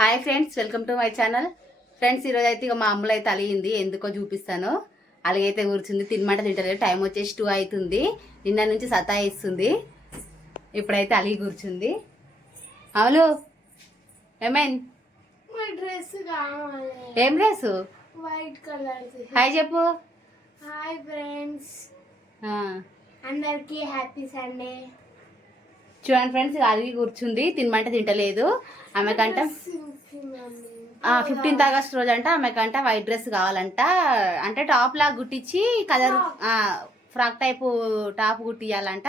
Hi friends welcome to my channel friends ఈరోజు అయితే ఇక మా అమ్మలు అయితే అలిగింది ఎందుకో చూపిస్తాను. అలాగైతే కూర్చుంది తినమంట తింటలేదు టైం వచ్చేసి టూ అవుతుంది. నిన్న నుంచి సతాయిస్తుంది. ఇప్పుడైతే అలిగి కూర్చుంది. డ్రెస్ కావాలి. ఏం డ్రెస్ వైట్ కలర్ హాయ్ చెప్పు. హాయ్ ఫ్రెండ్స్ అందరికి హ్యాపీ సండే చూడండి ఫ్రెండ్స్ అలిగి కూర్చుంది. తినమంట తింటలేదు. ఆమెకంట ఫిఫ్టీన్త్ ఆగస్ట్ రోజు అంట ఆమెకంట వైట్ డ్రెస్ కావాలంట. అంటే టాప్ లాగా గుట్టించి కలర్ ఫ్రాక్ టైపు టాప్ కుట్టియాలంట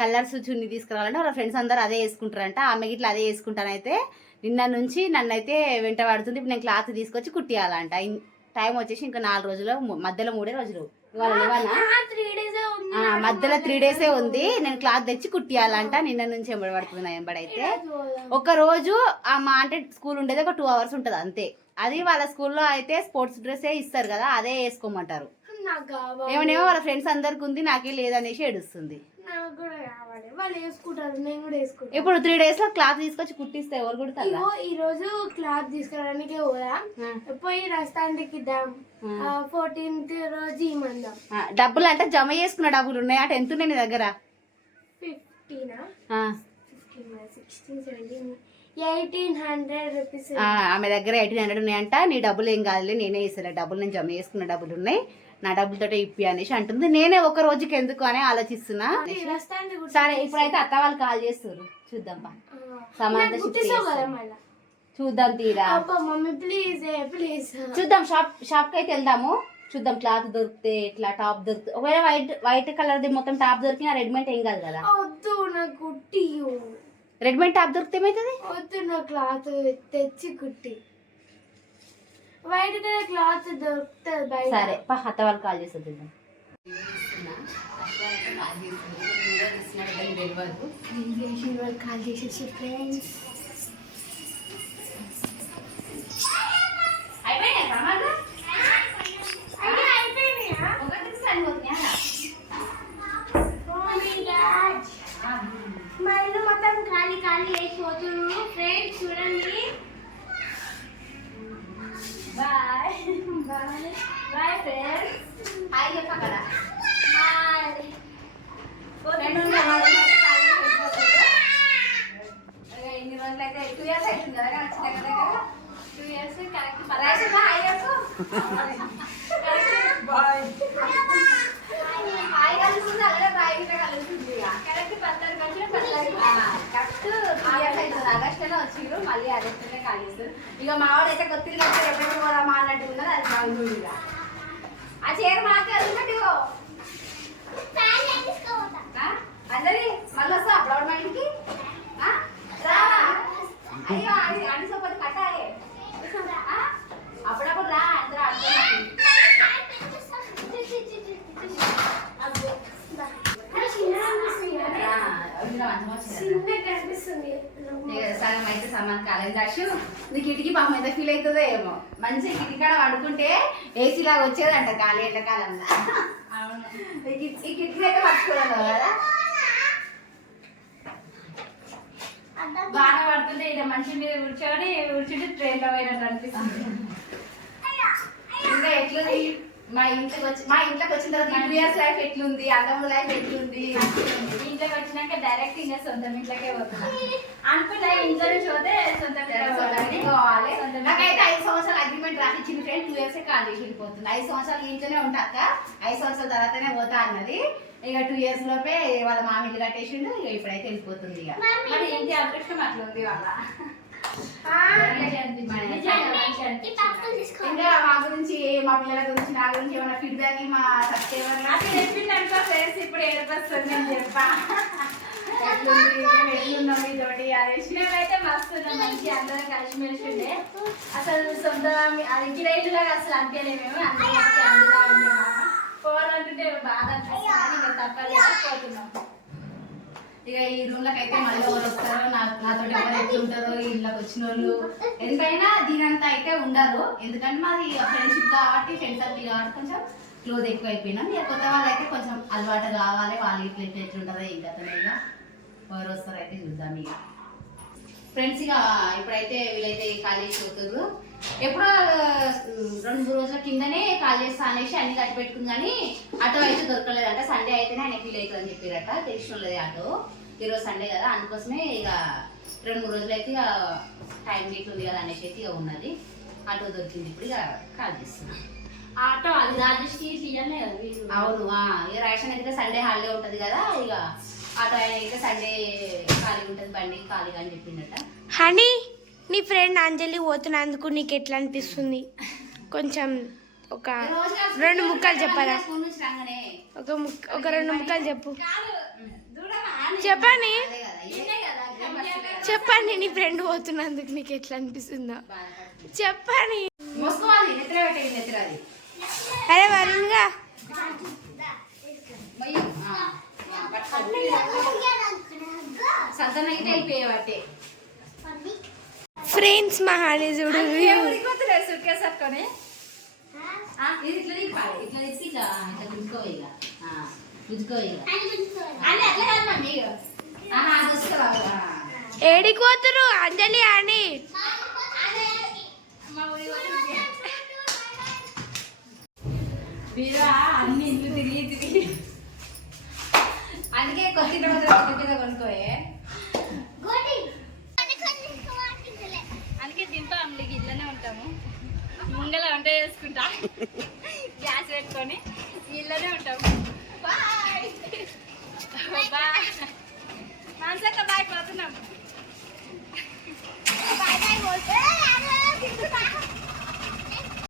కలర్స్ చున్ని తీసుకురావాలంటే. వాళ్ళ ఫ్రెండ్స్ అందరూ అదే వేసుకుంటారంట. ఆమె గిట్ల అదే వేసుకుంటానైతే నిన్న నుంచి నన్ను అయితే వెంట పడుతుంది. ఇప్పుడు నేను క్లాత్ తీసుకొచ్చి కుట్టియాలంట టైం వచ్చేసి ఇంకా నాలుగు రోజులు మధ్యలో మూడే రోజులు. మధ్యలో త్రీ డేసే ఉంది. నేను క్లాత్ తెచ్చి కుట్టియాలంట. నిన్న నుంచి ఎంబడి పడుతుంది నా ఎంబడైతే ఒక రోజు ఆ మా అంటే స్కూల్ ఉండేది ఒక టూ అవర్స్ ఉంటుంది అంతే. అది వాళ్ళ స్కూల్లో అయితే స్పోర్ట్స్ డ్రెస్సే ఇస్తారు కదా అదే వేసుకోమంటారు. ఏమనేమో వాళ్ళ ఫ్రెండ్స్ అందరికి ఉంది నాకే లేదనేసి ఏడుస్తుంది. ఇప్పుడు త్రీ డేస్లో క్లాత్ తీసుకొచ్చి కుట్టిస్తే ఎవరు కుడతారా? ఈ రోజు క్లాత్ తీసుకురావడానికి పోదా పోయి రస్తానికి ఇద్దాం. ఫోర్టీన్త్ రోజు ఇమ్మందాం డబ్బులు అంటే జమ చేసుకున్న డబ్బులు ఉన్నాయి? అంటే ఎంత ఉన్నాయి నీ దగ్గర? ఆమె దగ్గర ఎయిటీన్ హండ్రెడ్ ఉన్నాయంట. నీ డబ్బులు ఏం కాదులే నేనే ఇస్తాను డబ్బులు నేను జమ చేసుకున్న డబ్బులు ఉన్నాయి. నా డబ్బులతో ఇప్పి అనేసి అంటుంది. నేనే ఒక రోజుకి ఎందుకు అని ఆలోచిస్తున్నా. సరే ఇప్పుడైతే అత్త వాళ్ళు కాల్ చేస్తారు చూద్దాం పా. సమాంత చూద్దాం తీరా. చూద్దాం షాప్ షాప్కి అయితే వెళ్దాము. చూద్దాం క్లాత్ దొరికితే ఇట్లా టాప్ దొరికితే. ఒకవేళ వైట్ వైట్ కలర్ ది మొత్తం టాప్ దొరికినా రెడీమేడ్ ఏం కాదు కదా. వద్దు నాకు కుట్టి రెడీమేడ్ టాప్ దొరికితే ఏమవుతుంది వద్దు నా క్లాత్ తెచ్చి కుట్టి. వైట్ కలర్ క్లాత్ దొరుకుతుంది బయట. సరే పా అత్త వాళ్ళు కాల్ చేస్తారు చూద్దాం. వాళ్ళు కాల్ చేసేసి ఫ్రెండ్స్ ఇల్లు మొత్తం ఖాళీ ఖాళీ వేసిపోతున్నారు ఫ్రెండ్స్ చూడండి bye bye bye friends hi చెప్పా కదా బాయ్ రెండు ఉన్నాయి, వాళ్ళ దగ్గర ఖాళీ అయిపోతుంది. ఇక ఇన్ని రోజులు అయితే టూ ఇయర్స్ అవుతుంది కదా టూ ఇయర్స్ కరెక్ట్ రైట్ చెప్పా, హాయ్ చెప్పు హాయ్ కలుస్తుంది అలాగే బాయ్ గిట్ట కలుస్తుంది ఇక కరెక్ట్ పద్దరు కలిసి కరెక్ట్ త్రీ ఇయర్స్ అవుతుంది ఆగస్టులో వచ్చిర్రు మళ్ళీ ఆగస్టులో కాలేస్తారు ఇక మా వాడైతే కొత్తగా కడితే ఎప్పుడు పోదామా అన్నట్టు ఉన్నది అది బాగుంది ఇక. ఆ చీర మాకే ఆ? అంజలి మళ్ళీ వస్తా అప్పుడు మా ఇంటికి ఆ? రా అయ్యో అది సపోతే కట్టాలి? అప్పుడప్పుడు రా అందరూ వచ్చింది. చిన్న సగం అయితే సమాన్ కాలేదు దాక్షు. నీ కిటికీ పాపం ఎంత ఫీల్ అవుతుందో ఏమో. మంచిగా కిటికీ కాడ పడుకుంటే ఏసీ లాగా వచ్చేదంట కాలి ఎండాకాలంలో. ఈ కిటికీ అయితే పట్టుకోవడం కదా. బాగా పడుతుంటే ఇక మంచి మీద కూర్చొని కూర్చుంటే ట్రైన్లో పోయినట్టు అనిపిస్తుంది. ఇంకా ఎట్లుంది? మా ఇంట్లోకి వచ్చి మా ఇంట్లోకి వచ్చిన తర్వాత టూ ఇయర్స్ లైఫ్ ఎట్లుంది? అన్నమ్మ లైఫ్ ఎట్లుంది? ఇంట్లోకి వచ్చినాక డైరెక్ట్ ఇంకా సొంతం ఇంట్లోకే పోతున్నా. అనుకున్నా ఇంట్లో నుంచి పోతే సొంత పోవాలి. నాకైతే ఐదు సంవత్సరాలు అగ్రిమెంట్ రాసిచ్చింది ఫ్రెండ్ టూ ఇయర్స్ కాల్ చేసి వెళ్ళిపోతుంది ఐదు సంవత్సరాలు ఇంట్లోనే ఉంటాక ఐదు సంవత్సరాల తర్వాతనే పోతా అన్నది. ఇక టూ ఇయర్స్ లోపే వాళ్ళ మామ ఇల్లు కట్టేసిండు. ఇక ఇప్పుడైతే వెళ్ళిపోతుంది ఇక. మరి ఇంటి అదృష్టం అట్లా ఉంది వాళ్ళ ఇంకా మా గురించి మా పిల్లల గురించి నా గురించి ఏమైనా ఫీడ్బ్యాక్ మా సబ్స్క్రైబర్ నాకు చెప్పింది అనుకో ఫ్రెండ్స్ ఇప్పుడు ఏడుపొస్తుంది నేను చెప్పా. ఎట్లున్నాం మీతోటి అనేసి మేమైతే మస్తు మంచి అందరం కలిసిమెలిసి ఉండే. అసలు సొంత అది కిరైలులాగా అసలు అనిపించలేము మేము అందరం పోవాలంటుంటే బాధ అనిపిస్తుంది ఇంకా తప్పలేదు పోతున్నాం. ఇక ఈ రూమ్లకు అయితే మళ్ళీ ఎవరు వస్తారో నాతో ఎవరు ఎట్లుంటారో ఈ ఇళ్ళకి వచ్చిన వాళ్ళు ఎందుకైనా దీనంతా అయితే ఉండరు ఎందుకంటే మాది ఫ్రెండ్షిప్ కాబట్టి ఫ్రెండ్ సర్కిల్ కాబట్టి కొంచెం క్లోజ్ ఎక్కువ అయిపోయినాం ఇక కొత్త వాళ్ళు అయితే కొంచెం అలవాటు కావాలి వాళ్ళు ఇట్లా ఇట్లా ఎట్లుంటారో ఇంకా అతను ఇక. ఎవరు వస్తారో అయితే చూద్దాం ఇక. ఫ్రెండ్స్ ఇక ఇప్పుడైతే వీళ్ళైతే ఖాళీ చేసి ఎప్పుడో రెండు మూడు రోజుల కిందనే కాల్ చేస్తా అనేసి అన్ని కట్టి పెట్టుకుంది కానీ ఆటో అయితే దొరకలేదంట. సండే అయితేనే ఆయన ఫీల్ అవుతుంది అని చెప్పారట. తెలిసిన వాళ్ళది ఆటో. ఈరోజు సండే కదా. అందుకోసమే ఇక రెండు మూడు రోజులు అయితే ఇక టైం ఉంది కదా అనేసి అయితే ఇక ఉన్నది. ఆటో దొరికింది ఇప్పుడు ఇక కాల్ చేస్తున్నా. ఆటో అది రాజేష్కి. అవును ఆ, ఇక రేషన్ అయితే సండే హాలిడే ఉంటది కదా ఇక ఆటో ఆయన అయితే సండే ఖాళీ ఉంటది బండి ఖాళీగా అని చెప్పిందట హనీ నీ ఫ్రెండ్ అంజలి పోతున్నందుకు నీకు ఎట్లా అనిపిస్తుంది కొంచెం ఒక రెండు ముక్కలు చెప్పాలా ఒక ముక్క ఒక రెండు ముక్కలు చెప్పు. చెప్పండి. చెప్పండి నీ ఫ్రెండ్ పోతున్నందుకు నీకు ఎట్లా అనిపిస్తుందో చెప్పండి అరే వరుణ్గా మొయ్యి. అయిపోయేవాటే ఆ, పట్టుకో. సద్దన అయితే వెళ్ళిపోయేవాటే ఫ్రెండ్స్ మా హాని చూడు సూట్ కేసు పట్టుకొని ఆ, ఇది ఇట్లా తిప్పాలి ఇట్లా తిప్పి ఇట్లా ఇట్లా గుంజుకో ఇక. గుంజుకో ఇక. అని అట్లా కాదు మమ్మీ ఏడికి పోతురు అంజలి అని వీరా అన్ని ఇల్లు తిరిగి తిరిగి అందుకే కొత్త ఇంటి మాత్రం కొత్త కింద కొనుక్కోయే అందుకే దింపాం నీకు ఇట్లనే ఉంటాము ముంగల వంట చేసుకుంటా గ్యాస్ పెట్టుకొని ఇళ్ళనే ఉంటాము బాయ్ బాయ్ మాన్సక్క బాయ్ పోతున్నాం బాయ్ బాయ్